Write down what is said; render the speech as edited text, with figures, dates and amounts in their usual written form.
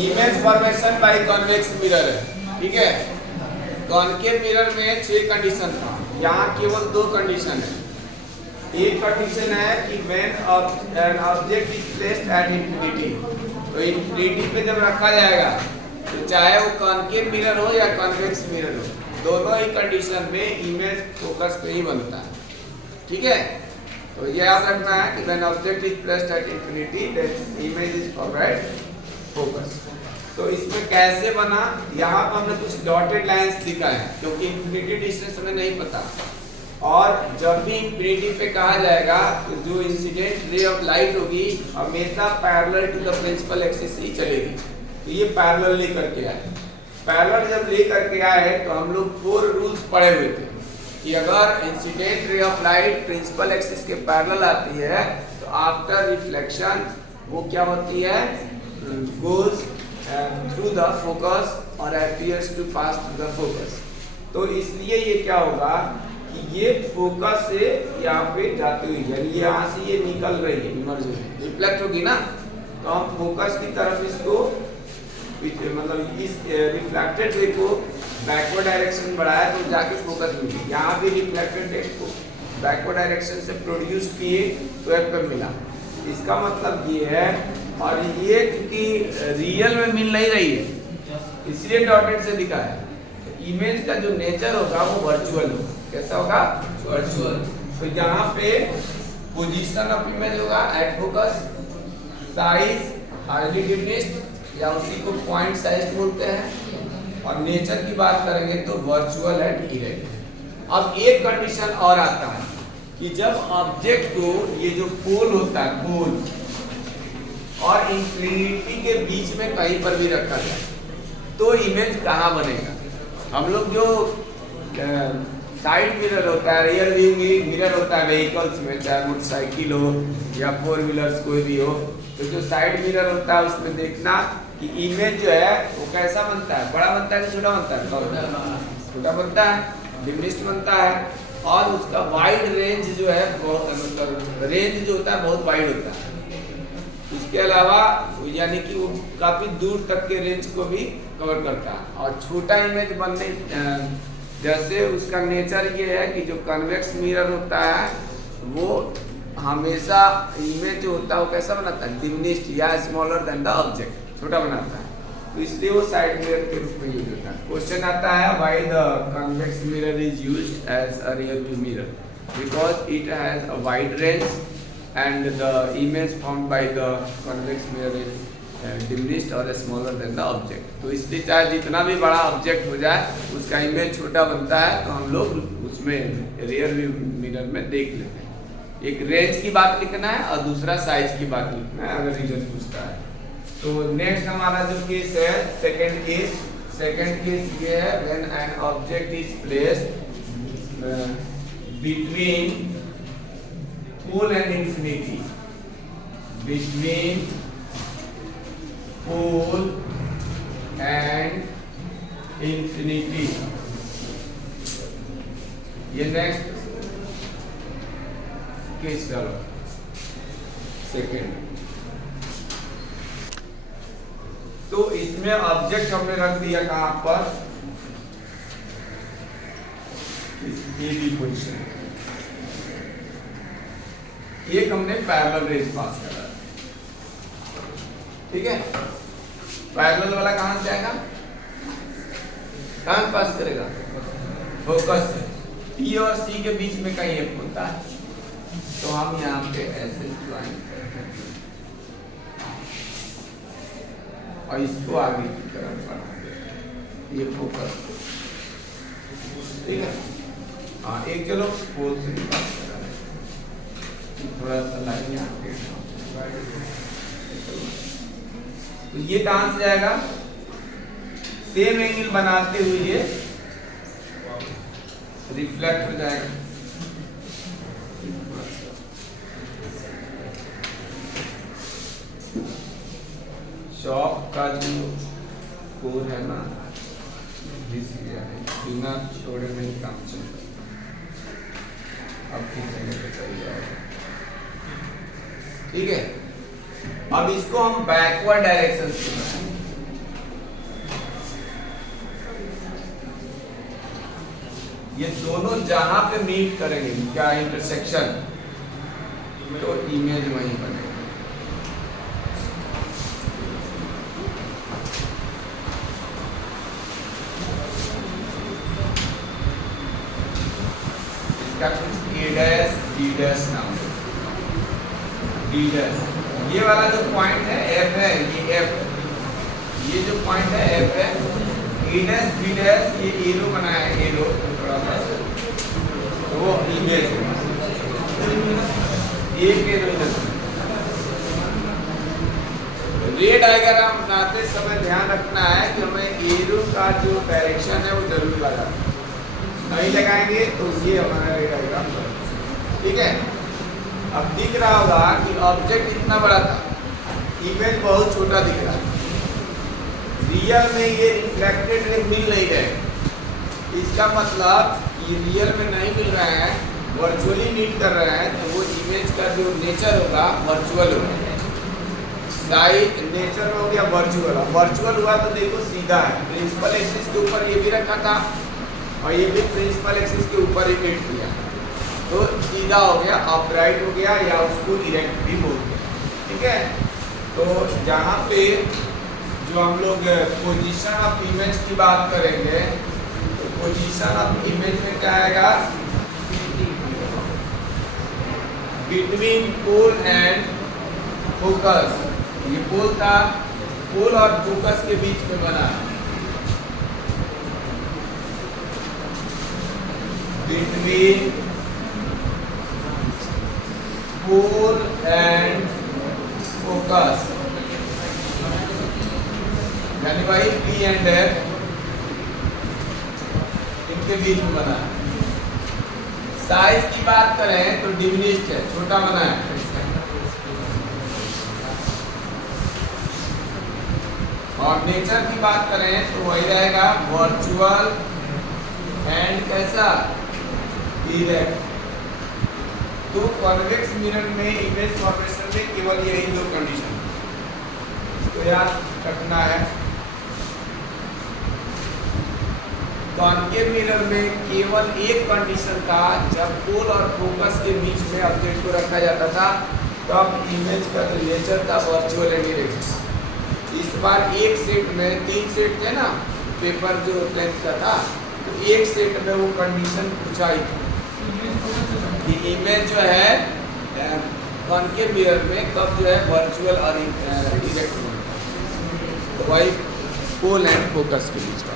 Image formation by convex mirror है, ठीक है। कॉनकेव मिरर में 6 कंडीशन था, यहाँ केवल 2 कंडीशन है। एक कंडीशन है कि when an object is placed at infinity, तो इंफिनिटी पे जब रखा जाएगा तो चाहे वो कॉनकेव मिरर हो या कॉन्वेक्स मिरर हो, दोनों ही कंडीशन में इमेज फोकस पे ही बनता है, ठीक है। तो ये याद रखना है कि when object is placed at infinity that image is forward focus. तो इसमें कैसे बना, यहाँ पर हमने कुछ डॉटेड लाइंस लिखा है क्योंकि इंफिनिटी डिस्टेंस हमें नहीं पता। और जब भी इंफिनिटी पे कहा जाएगा तो जो इंसिडेंट रे ऑफ लाइट होगी हमेशा parallel to the principal axis ही चलेगी। तो ये पैरेलल लेकर के आए, पैरेलल जब लेकर के आए तो हम लोग 4 रूल्स पढ़े हुए थे कि अगर incident ray of light principal axis के पैरेलल आती है तो आफ्टर रिफ्लेक्शन वो क्या होती है, गोज थ्रू द फोकस और appears to pass through the focus. तो इसलिए ये क्या होगा कि ये फोकस से यहाँ पे जाती हुई, यानी यहाँ से ये निकल रही है, इमर्ज रिफ्लेक्ट होगी ना, तो हम फोकस की तरफ इसको मतलब इस रिफ्लेक्टेड रे को बैकवर्ड डायरेक्शन बढ़ाया तो जाके फोकस मिली। यहाँ भी रिफ्लेक्टेड रे को बैकवर्ड डायरेक्शन से प्रोड्यूस किए तो एक पर मिला। इसका मतलब ये है, और ये क्योंकि रियल में मिल नहीं रही है इसलिए डॉटेड से लिखा है। इमेज का जो नेचर होगा वो वर्चुअल होगा। कैसा होगा, वर्चुअल। तो यहाँ पे पोजीशन ऑफ इमेज होगा at focus, size highly diminished या उसी को पॉइंट साइज बोलते हैं, और नेचर की बात करेंगे तो वर्चुअल एंड इरेक्ट। अब एक कंडीशन और आता है कि जब ऑब्जेक्ट को ये जो पोल होता है, पोल और इंफिनिटी के बीच में कहीं पर भी रखा जाए तो इमेज कहाँ बनेगा। हम लोग जो साइड मिरर होता है, रियर व्यू मिरर होता है व्हीकल्स में, चाहे मोटरसाइकिल हो या 4 व्हीलर्स कोई भी हो, तो जो साइड मिरर होता है उसमें देखना कि इमेज जो है वो कैसा बनता है, बड़ा बनता है कि छोटा बनता है, छोटा बनता है, डिमिनिश्ड बनता है, और उसका वाइड रेंज जो है बहुत, मतलब रेंज जो होता है बहुत वाइड होता है। इसके अलावा यानी कि वो काफी दूर तक के रेंज को भी कवर करता है। और छोटा इमेज बनने जैसे उसका नेचर ये है कि जो कन्वेक्स मिरर होता है वो हमेशा इमेज जो होता है वो कैसा बनाता है, डिमिनिश्ड या स्मॉलर देन द ऑब्जेक्ट, छोटा बनाता है। तो इसलिए वो साइड मिरर के रूप में यूज होता है। क्वेश्चन आता है why the convex mirror is used as a rear view mirror, because it has a wide range and the image formed by the convex mirror is diminished or smaller than the object। तो इसलिए चाहे जितना भी बड़ा object हो जाए उसका image छोटा बनता है तो हम लोग उसमें रियर व्यू मिरर में देख लेते हैं। एक रेंज की बात लिखना है और दूसरा साइज की बात लिखना है अगर रीजन पूछता है। तो नेक्स्ट हमारा जो केस है सेकंड केस ये है when an object is placed between pole and infinity, between pole and infinity। ये नेक्स्ट केस डालो, सेकेंड। तो इसमें ऑब्जेक्ट हमने रख दिया कहां पर, ए बी पोजिशन। एक हमने पैरेलल रेज पास करा, ठीक है। पैरेलल वाला कहां जाएगा, कहां पास करेगा, फोकस से। P और C के बीच में कहीं एक होता है तो हम यहाँ पे ऐसे ज्वाइन करते हैं और इसको आगे की तरफ बढ़ाते हैं, ये फोकस, ठीक है। हाँ, एक चलो पोल से पास करा, थोड़ा सा लाइन यहाँ पे, तो ये कहां से जाएगा, सेम एंगल बनाते हुए ये रिफ्लेक्ट हो जाएगा। शॉप का जो कोर है ना, बिना छोड़े नहीं काम चलता। अब सही जाएगा, ठीक है। अब इसको हम बैकवर्ड डायरेक्शन से ये दोनों जहां पे मीट करेंगे, क्या इंटरसेक्शन, तो इमेज वहीं बनेगा। इसका कुछ ए डैश बी डैश नाम है, बी डैश। ये वाला जो पॉइंट है एफ है, ये एफ, ये जो पॉइंट है एफ है, ए डैश बी डैश, ये एरो बनाया है, एरो थोड़ा सा, तो वो इमेज है, एक एरो इधर। रे डायग्राम बनाते समय ध्यान रखना है कि हमें एरो का जो डायरेक्शन है वो जरूर लगाना, नहीं लगाएंगे तो ये हमारा रे डायग्राम, ठीक है। अब दिख रहा होगा कि ऑब्जेक्ट इतना बड़ा था, इमेज बहुत छोटा दिख रहा है, रियल में ये रिफ्लेक्टेड रे मिल नहीं रहे, इसका मतलब ये रियल में नहीं मिल रहा है, वर्चुअली मीट कर रहा है, तो वो इमेज का जो नेचर होगा वर्चुअल होगा, साइज नेचर हो गया वर्चुअल, वर्चुअल हुआ तो देखो सीधा है, प्रिंसिपल एक्सिस के ऊपर ये भी रखा था और ये भी प्रिंसिपल एक्सिस के ऊपर ही मीट किया, तो सीधा हो गया, अपराइट हो गया, या उसको इरेक्ट भी बोल गया, ठीक है। तो जहाँ पे जो हम लोग पोजीशन ऑफ इमेज की बात करेंगे, तो पोजीशन ऑफ इमेज में क्या आएगा, बिटवीन पोल एंड फोकस, ये पोल था, पोल और फोकस के बीच में बना, बिटवीन पोल एंड फोकस, यानी भाई पी एंड एफ इनके बीच में बना है। साइज की बात करें तो डिमिनिश्ड है, छोटा बना है, और नेचर की बात करें तो वही रहेगा वर्चुअल एंड कैसा, इरेक्ट। तो कॉन्वेक्स मिरर में इमेज फॉर्मेशन में केवल यही दो कंडीशन इसको याद रखना है। कॉन्केव मिरर में केवल एक कंडीशन था, जब पोल और फोकस के बीच में ऑब्जेक्ट को रखा जाता था तब इमेज का जो नेचर था वर्चुअल एंड इरेक्ट। इस बार एक सेट में 3 सेट थे ना, पेपर जो 10th का था, तो एक सेट में वो कंडीशन पूछा ही कि इमेज जो है कॉन्केव मिरर में कब जो है वर्चुअल और इरेक्ट, तो वही पोल एंड फोकस के बीच का।